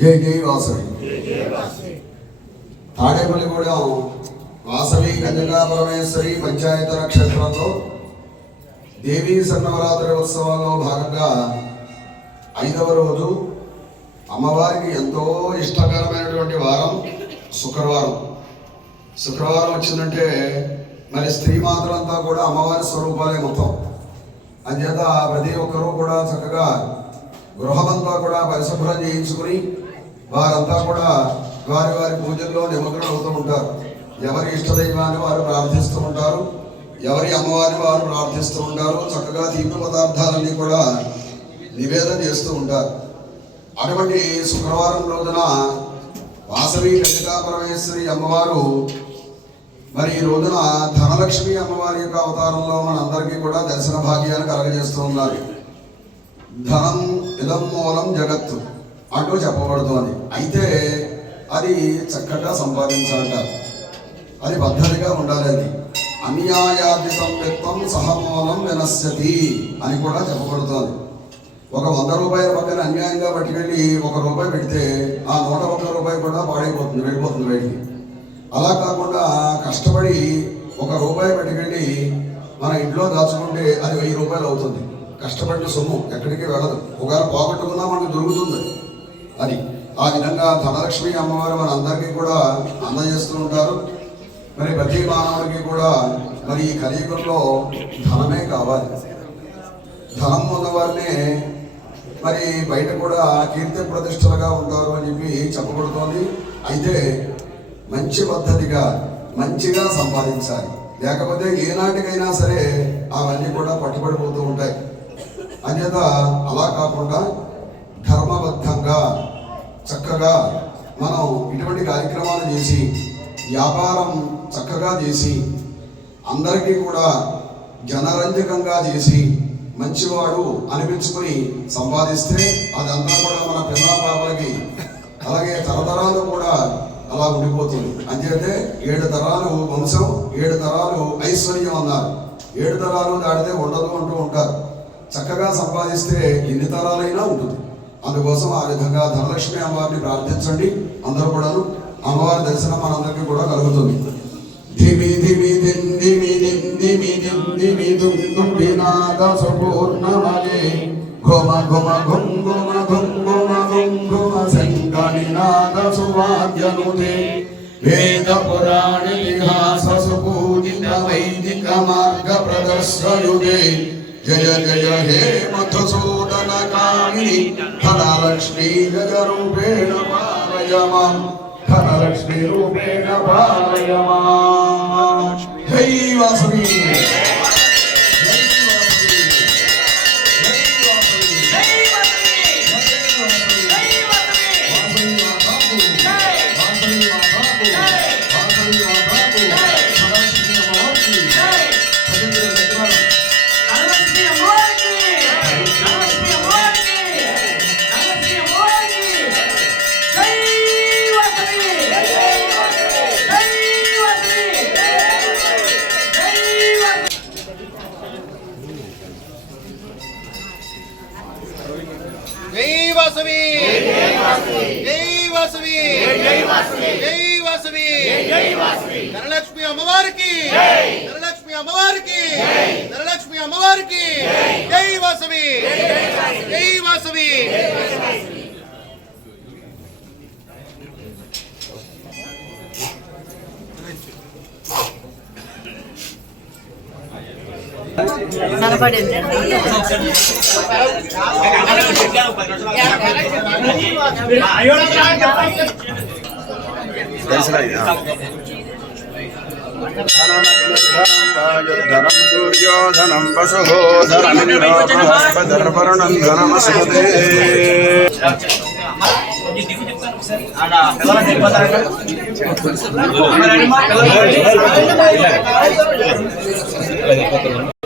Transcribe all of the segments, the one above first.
జై జై వాసవి. తాడేపల్లిగూడెం వాసవి. కన్యకా పరమేశ్వరి పంచాయతన క్షేత్రంలో దేవీ సన్నవరాత్రి ఉత్సవాల్లో భాగంగా ఐదవ రోజు అమ్మవారికి ఎంతో ఇష్టకరమైనటువంటి వారం శుక్రవారం. శుక్రవారం వచ్చిందంటే మరి స్త్రీ మాత్రమంతా కూడా అమ్మవారి స్వరూపాలే మొత్తం. అంచేత ప్రతి ఒక్కరూ కూడా చక్కగా గృహమంతా కూడా పరిశుభ్రం చేయించుకుని వారంతా కూడా వారి వారి పూజల్లో నిమగ్నం అవుతూ ఉంటారు. ఎవరి ఇష్టదైవాన్ని వారు ప్రార్థిస్తూ ఉంటారు. ఎవరి అమ్మవారిని వారు ప్రార్థిస్తూ ఉంటారు. చక్కగా తీపి పదార్థాలన్నీ కూడా నివేదన చేస్తూ ఉంటారు. అటువంటి శుక్రవారం రోజున వాసవి కన్యకా పరమేశ్వరి అమ్మవారు మరి ఈ రోజున ధనలక్ష్మి అమ్మవారి యొక్క అవతారంలో మనందరికీ కూడా దర్శన భాగ్యాన్ని కలగజేస్తూ ఉన్నారు. ధనం ఇదం మూలం జగత్తు. అంటూ చెప్పబడుతోంది. అయితే అది చక్కగా సంపాదించాలట. అది పద్ధతిగా ఉండాలి అది. అన్యాయాధితం వ్యక్తం సహమూలం వినశ్యతి అని కూడా చెప్పబడుతోంది. ఒక వంద రూపాయల పక్కన అన్యాయంగా పట్టుకెళ్ళి ఒక రూపాయి పెడితే ఆ నూట ఒక్క రూపాయి కూడా పాడైపోతుంది వెళ్ళిపోతుంది బయటికి. అలా కాకుండా కష్టపడి ఒక రూపాయి పట్టుకెళ్ళి మన ఇంట్లో దాచుకుంటే అది వెయ్యి రూపాయలు అవుతుంది. కష్టపడిన సొమ్ము ఎక్కడికి వెళ్ళదు. ఒకవేళ పోగొట్టుకున్నా మనకు దొరుకుతుంది. అది. ఆ విధంగా ధనలక్ష్మి అమ్మవారు మన అందరికీ కూడా అందజేస్తూ ఉంటారు. మరి ప్రతి మానవుడికి కూడా మరి ఈ కలియుగంలో ధనమే కావాలి. ధనం ఉన్నవారినే మరి బయట కూడా కీర్తి ప్రతిష్టలుగా ఉంటారు అని చెప్పి చెప్పబడుతోంది. అయితే మంచి పద్ధతిగా మంచిగా సంపాదించాలి. లేకపోతే ఏనాటికైనా సరే అవన్నీ కూడా పట్టుబడిపోతూ ఉంటాయి. అన్యత అలా కాకుండా ధర్మబద్ధంగా చక్కగా మనం ఇటువంటి కార్యక్రమాలు చేసి వ్యాపారం చక్కగా చేసి అందరికీ కూడా జనరంజకంగా చేసి మంచివాడు అనిపించుకుని సంపాదిస్తే అదంతా కూడా మన పిల్ల పాపలకి అలాగే తరతరాలు కూడా అలా ఉండిపోతుంది. అంచేతే ఏడు తరాలు వంశం ఏడు తరాలు ఐశ్వర్యం అన్నారు. ఏడు తరాలు దాటితే ఉండదు అంటూ ఉంటారు. చక్కగా సంపాదిస్తే ఎన్ని తరాలైనా ఉంటుంది. అందుకోసం ఆ విధంగా ధనలక్ష్మి అమ్మవారిని ప్రార్థించండి. అందరూ కూడాను అమ్మవారి దర్శనం మనందరికీ కూడా కలుగుతుంది. ధిమి ధిమి ధిం ధిమి ధిం ధిమి ధిం ధిమి దుం దుం వినాద సుపూర్ణమలే ఘుమ ఘుమ ఘుం ఘుమ ఘుం ఘుమ ఘుం ఘుమ శంఖనినాద సువాద్యనుతే వేద పురాణ ఇతిహాస సుపూజిత వైదిక మార్గ ప్రదర్శయుగే జయ జయ హే మధుసూదన కామిని ధనలక్ష్మీ గజ రూపేణ పాలయ మాం ధనలక్ష్మీ రూపేణ పాలయ మాం జై వాసవి. జై వాసవి జై వాసవి జై వాసవి ధనలక్ష్మి అమ్మవారికి. ధనలక్ష్మి అమ్మవారికి. ధనలక్ష్మి అమ్మవారికి. జై వాసవి జై వాసవి धनम सूर्यो धनम वसुहो धनमिन्द्रोपधर्वरुणं धनमसुते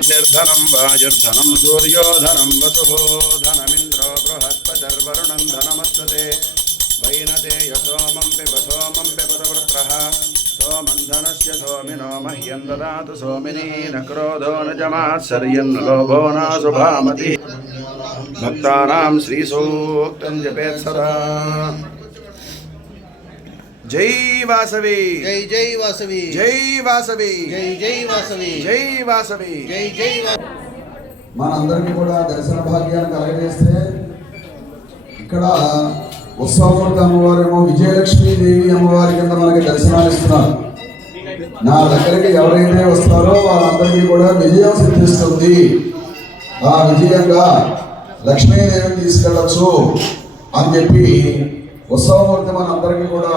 निर्धनं वायुर्धनं सूर्योधनं वसुः धनमिन्द्रो बृहत्पतिर्वरुणं धनमस्तते वैनते यसोमं पिबसोमं पिबतवृत्रः सोमं धनस्य सोमिनो मह्यं ददातु सोमिनी न क्रोधो न जमात्सर्यं न लोभो न सुभामति भक्तानां श्रीसूक्तं जपेत् सदा జై వాసవి. జై జై వాసవి. జై వాసవి. జై జై వాసవి. జై వాసవి. జై జై మనందరికీ కూడా దర్శన భాగ్యాన్ని కలగజేస్తే ఇక్కడ ఉత్సవమూర్తి అమ్మవారేమో విజయలక్ష్మీ దేవి అమ్మవారి కింద మనకి దర్శనాలు ఇస్తున్నారు. నా దగ్గరికి ఎవరైతే వస్తారో వాళ్ళందరికీ కూడా విజయం సిద్ధిస్తుంది. ఆ విజయంగా లక్ష్మీదేవిని తీసుకెళ్ళచ్చు అని చెప్పి ఉత్సవమూర్తి మనందరికీ కూడా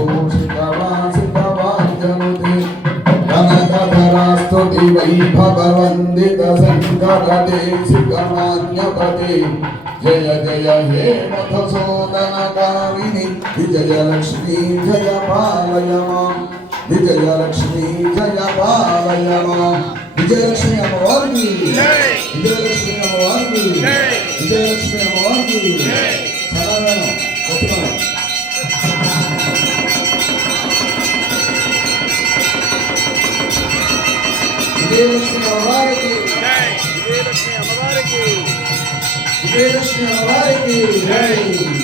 కనకధరాస్తుతి వైభవ వందిత శంకర దేశిక మాన్యపతి జయ జయ హే మధుసూదన కామిని విజయలక్ష్మీ జయ పాలయ మాం. విజయలక్ష్మి జయ పాలయ మాం. విజయలక్ష్మి అమ్మవారికి. విజయలక్ష్మి అమ్మవారికి. విజయలక్ష్మి అమ్మవారికి. సనాతనం. విజయలక్ష్మి అమ్మవారికి. విజయలక్ష్మి అమ్మవారికి. విజయలక్ష్మి అమ్మవారికి.